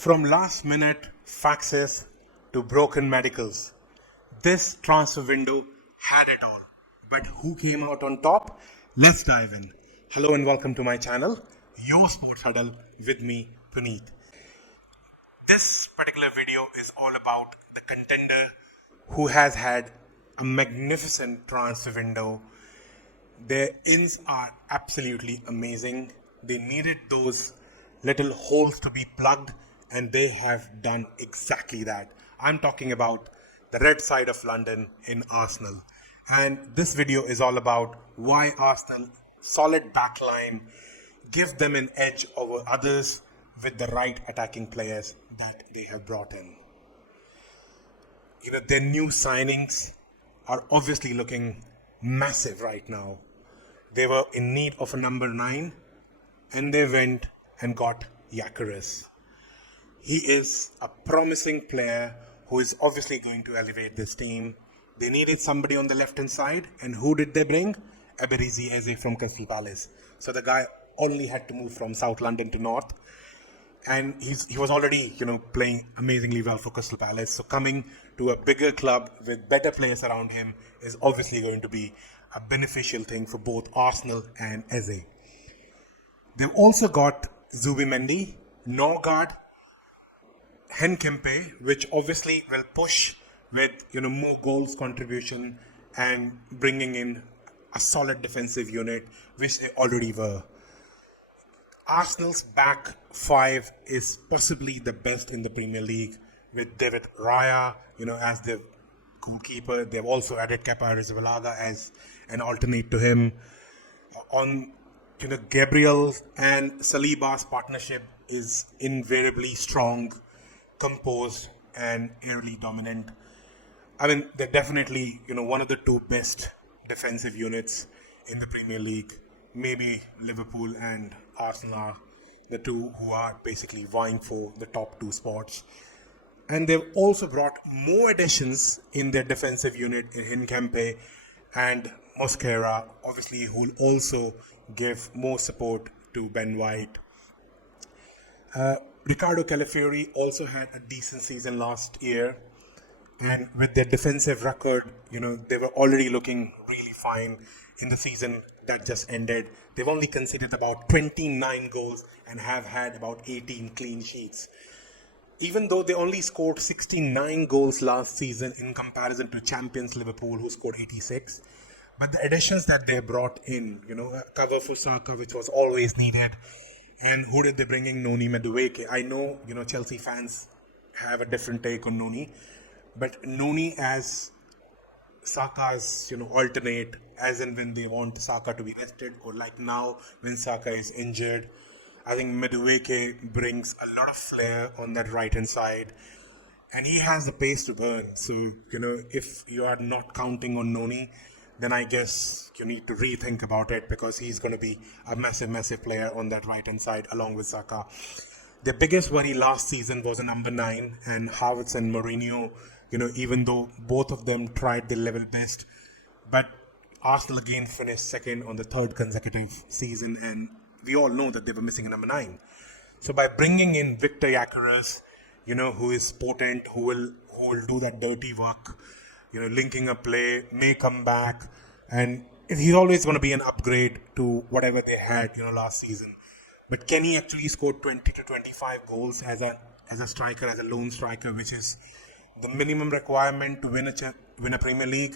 From last minute faxes to broken medicals, this transfer window had it all. But who came out on top? Let's dive in. Hello and welcome to my channel, your Sports Huddle, with me, Puneet. This particular video is all about the contender who has had a magnificent transfer window. Their ins are absolutely amazing. They needed those little holes to be plugged, and they have done exactly that. I'm talking about the red side of London in Arsenal. And this video is all about why Arsenal, solid backline, give them an edge over others with the right attacking players that they have brought in. Their new signings are obviously looking massive right now. They were in need of a number 9, and they went and got Gyökeres. He is a promising player who is obviously going to elevate this team. They needed somebody on the left-hand side, and who did they bring? Eberechi Eze from Crystal Palace. So the guy only had to move from South London to North, and he was already playing amazingly well for Crystal Palace. So coming to a bigger club with better players around him is obviously going to be a beneficial thing for both Arsenal and Eze. They've also got Zubimendi, Norgard, Henkempe, which obviously will push with more goals contribution and bringing in a solid defensive unit, which they already were. Arsenal's back five is possibly the best in the Premier League, with David Raya, as the goalkeeper. They've also added Kepa Arrizabalaga as an alternate to him. On Gabriel and Saliba's partnership is invariably strong, composed, and airily dominant. I mean, they're definitely one of the two best defensive units in the Premier League. Maybe Liverpool and Arsenal are the two who are basically vying for the top two spots. And they've also brought more additions in their defensive unit in Hinkempe and Mosquera, obviously, who will also give more support to Ben White. Ricardo Calafiori also had a decent season last year. And with their defensive record, they were already looking really fine in the season that just ended. They've only conceded about 29 goals and have had about 18 clean sheets. Even though they only scored 69 goals last season in comparison to champions Liverpool, who scored 86. But the additions that they brought in, cover for Saka, which was always needed. And who did they bring in? Noni Madueke. I know, Chelsea fans have a different take on Noni. But Noni as Saka's, alternate, as and when they want Saka to be rested, or like now when Saka is injured. I think Madueke brings a lot of flair on that right-hand side. And he has the pace to burn. So, if you are not counting on Noni, then I guess you need to rethink about it, because he's going to be a massive, massive player on that right-hand side along with Saka. The biggest worry last season was a number 9, and Havertz and Mourinho, even though both of them tried their level best. But Arsenal again finished second on the third consecutive season, and we all know that they were missing a number 9. So by bringing in Victor Gyökeres, who is potent, who will do that dirty work, linking a play, may come back, and he's always going to be an upgrade to whatever they had, last season. But can he actually score 20 to 25 goals as a striker, as a lone striker, which is the minimum requirement to win a Premier League?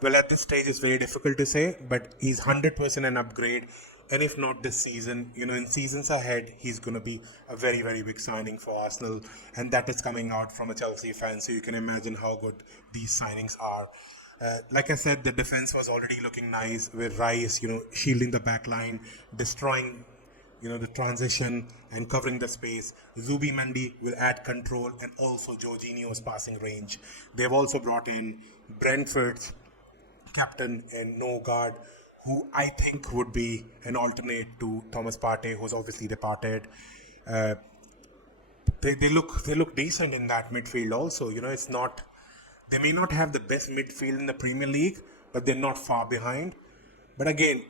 Well, at this stage, it's very difficult to say, but he's 100% an upgrade. And if not this season, in seasons ahead, he's going to be a very, very big signing for Arsenal. And that is coming out from a Chelsea fan, so you can imagine how good these signings are. Like I said, the defense was already looking nice with Rice, shielding the back line, destroying, the transition and covering the space. Zubimendi will add control and also Jorginho's passing range. They've also brought in Brentford's captain and Norgard, who I think would be an alternate to Thomas Partey, who's obviously departed. They look decent in that midfield also. It's not, they may not have the best midfield in the Premier League, but they're not far behind. But again,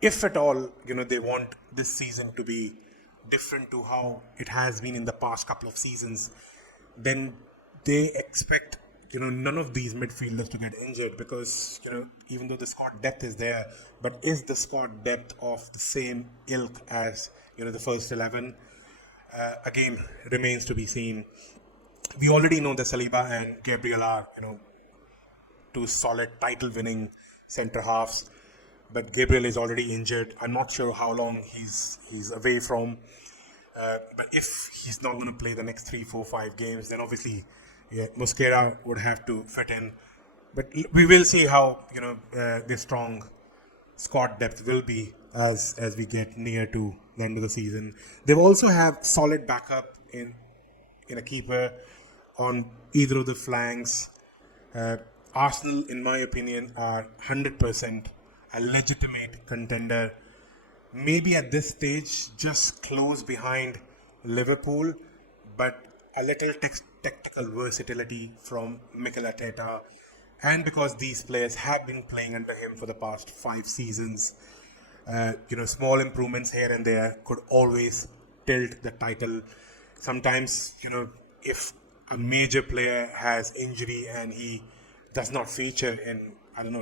if at all, they want this season to be different to how it has been in the past couple of seasons, then they expect none of these midfielders to get injured, because even though the squad depth is there, but is the squad depth of the same ilk as the first 11? Again, remains to be seen. We already know that Saliba and Gabriel are two solid title-winning centre halves, but Gabriel is already injured. I'm not sure how long he's away from. But if he's not going to play the next 3, 4, 5 games, then obviously, yeah, Mosquera would have to fit in. But we will see how the strong squad depth will be as we get near to the end of the season. They also have solid backup in a keeper on either of the flanks. Arsenal, in my opinion, are 100% a legitimate contender. Maybe at this stage, just close behind Liverpool, but a little tactical versatility from Mikel Arteta. And because these players have been playing under him for the past 5 seasons, small improvements here and there could always tilt the title. Sometimes, if a major player has injury and he does not feature in,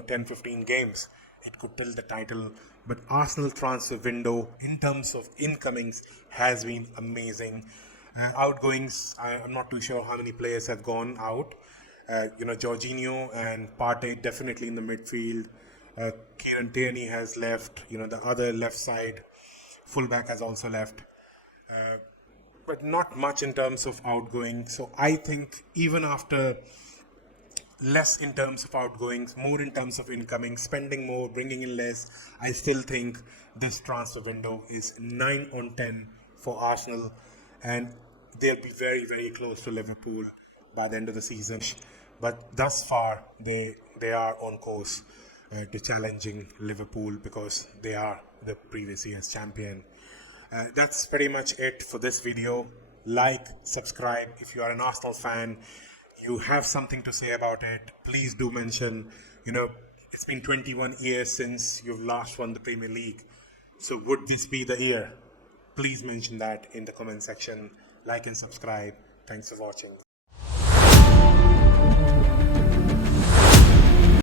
10, 15 games, it could tilt the title. But Arsenal transfer window, in terms of incomings, has been amazing. Outgoings, I'm not too sure how many players have gone out. Jorginho and Partey definitely in the midfield. Kieran Tierney has left. The other left side fullback has also left. But not much in terms of outgoing. So I think even after less in terms of outgoings, more in terms of incoming, spending more, bringing in less, I still think this transfer window is 9 on 10 for Arsenal, and they'll be very, very close to Liverpool by the end of the season. But thus far, they are on course to challenging Liverpool, because they are the previous year's champion. That's pretty much it for this video. Like, subscribe if you are an Arsenal fan. You have something to say about it, please do mention. It's been 21 years since you've last won the Premier League. So would this be the year? Please mention that in the comment section. Like and subscribe. Thanks for watching.